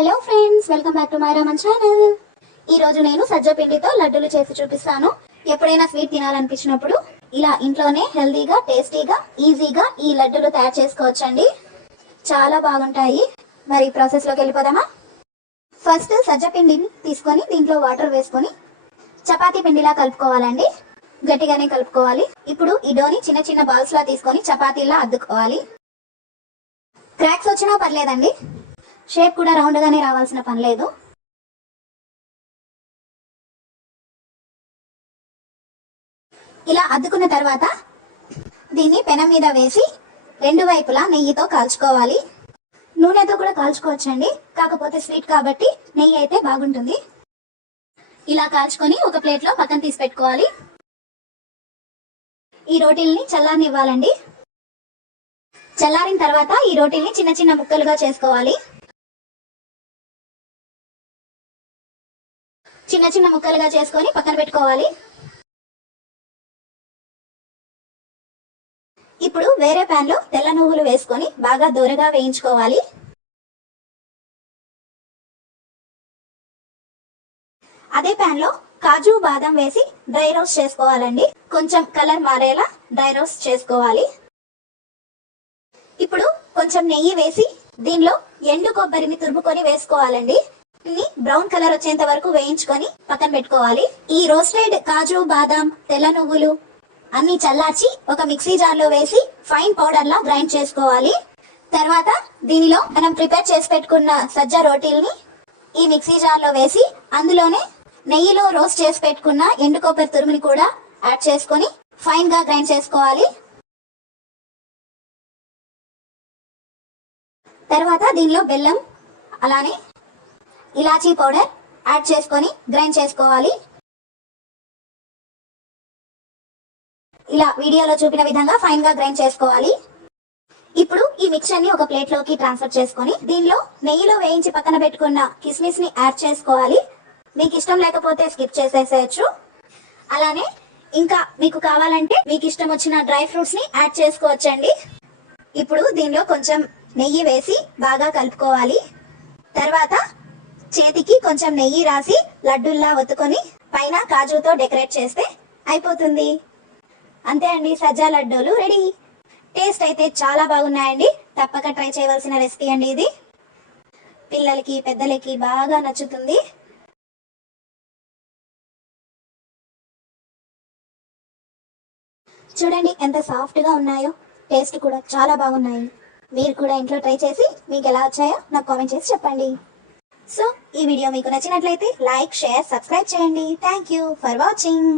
Hello friends welcome back to my Raman channel ఈ రోజు నేను సజ్జ పిండితో లడ్డూలు చేసి చూపిస్తాను. ఎప్పుడైనా స్వీట్ తినాలనిపించినప్పుడు ఇలా ఇంట్లోనే హెల్దీగా టేస్టీగా ఈజీగా ఈ లడ్డూలు తయారు చేసుకోవచ్చండి. చాలా బాగుంటాయి. మరి ప్రాసెస్లోకి వెళ్ళిపోదామా? ఫస్ట్ సజ్జ పిండిని తీసుకొని దీంట్లో వాటర్ వేసుకొని చపాతీ పిండిలా కలుపుకోవాలండి. గట్టిగానే కలుపుకోవాలి. ఇప్పుడు ఈ డోని చిన్న చిన్న బాల్స్ లా తీసుకొని చపాతీలా అద్దుకోవాలి. క్రాక్స్ వచ్చినా పర్లేదండి. షేప్ కూడా రౌండ్గానే రావాల్సిన పని లేదు. ఇలా అద్దుకున్న తర్వాత దీన్ని పెనం మీద వేసి రెండు వైపులా నెయ్యితో కాల్చుకోవాలి. నూనెతో కూడా కాల్చుకోవచ్చండి. కాకపోతే స్వీట్ కాబట్టి నెయ్యి అయితే బాగుంటుంది. ఇలా కాల్చుకొని ఒక ప్లేట్లో పక్కన తీసి పెట్టుకోవాలి. ఈ రోటీల్ని చల్లారనివ్వాలండి. చల్లారిన తర్వాత ఈ రోటీల్ని చిన్న చిన్న ముక్కలుగా చేసుకోవాలి. చిన్న చిన్న ముక్కలుగా చేసుకొని పక్కన పెట్టుకోవాలి. ఇప్పుడు వేరే ప్యాన్లో తెల్ల నువ్వులు వేసుకొని బాగా దూరగా వేయించుకోవాలి. అదే ప్యాన్లో కాజు బాదం వేసి డ్రై రోస్ట్ చేసుకోవాలండి. కొంచెం కలర్ మారేలా డ్రై రోస్ట్ చేసుకోవాలి. ఇప్పుడు కొంచెం నెయ్యి వేసి దీనిలో ఎండు కొబ్బరిని తురుముకొని వేసుకోవాలండి. దీన్ని బ్రౌన్ కలర్ వచ్చేంత వరకు వేయించుకొని పక్కన పెట్టుకోవాలి. ఈ రోస్టెడ్ కాజు బాదాం తెల్ల నువ్వులు అన్ని చల్లార్చి ఒక మిక్సీ జార్లో వేసి ఫైన్ పౌడర్ లా గ్రైండ్ చేసుకోవాలి. తర్వాత దీనిలో మనం ప్రిపేర్ చేసి పెట్టుకున్న సజ్జ రోటీల్ని ఈ మిక్సీ జార్లో వేసి అందులోనే నెయ్యిలో రోస్ట్ చేసి పెట్టుకున్న ఎండు కొబ్బరి తురుముని కూడా యాడ్ చేసుకొని ఫైన్గా గ్రైండ్ చేసుకోవాలి. తర్వాత దీనిలో బెల్లం అలానే ఇలాచీ పౌడర్ యాడ్ చేసుకొని గ్రైండ్ చేసుకోవాలి. ఇలా వీడియోలో చూపిన విధంగా ఫైన్గా గ్రైండ్ చేసుకోవాలి. ఇప్పుడు ఈ మిక్చర్ని ఒక ప్లేట్లోకి ట్రాన్స్ఫర్ చేసుకొని దీనిలో నెయ్యిలో వేయించి పక్కన పెట్టుకున్న కిస్మిస్ని యాడ్ చేసుకోవాలి. మీకు ఇష్టం లేకపోతే స్కిప్ చేసేసేయచ్చు. అలానే ఇంకా మీకు కావాలంటే మీకు ఇష్టం వచ్చిన డ్రై ఫ్రూట్స్ని యాడ్ చేసుకోవచ్చండి. ఇప్పుడు దీనిలో కొంచెం నెయ్యి వేసి బాగా కలుపుకోవాలి. తర్వాత చేతికి కొంచెం నెయ్యి రాసి లడ్డూల్లా ఒత్తుకొని పైన కాజుతో డెకరేట్ చేస్తే అయిపోతుంది. అంతే అండి సజ్జా లడ్డూలు రెడీ. టేస్ట్ అయితే చాలా బాగున్నాయండి. తప్పక ట్రై చేయవలసిన రెసిపీ అండి ఇది. పిల్లలకి పెద్దలకి బాగా నచ్చుతుంది. చూడండి ఎంత సాఫ్ట్గా ఉన్నాయో. టేస్ట్ కూడా చాలా బాగున్నాయి. మీరు కూడా ఇంట్లో ట్రై చేసి మీకు ఎలా వచ్చాయో నాకు కామెంట్ చేసి చెప్పండి. సో ఈ వీడియో మీకు నచ్చినట్లయితే లైక్ షేర్ సబ్స్క్రైబ్ చేయండి. Thank you for watching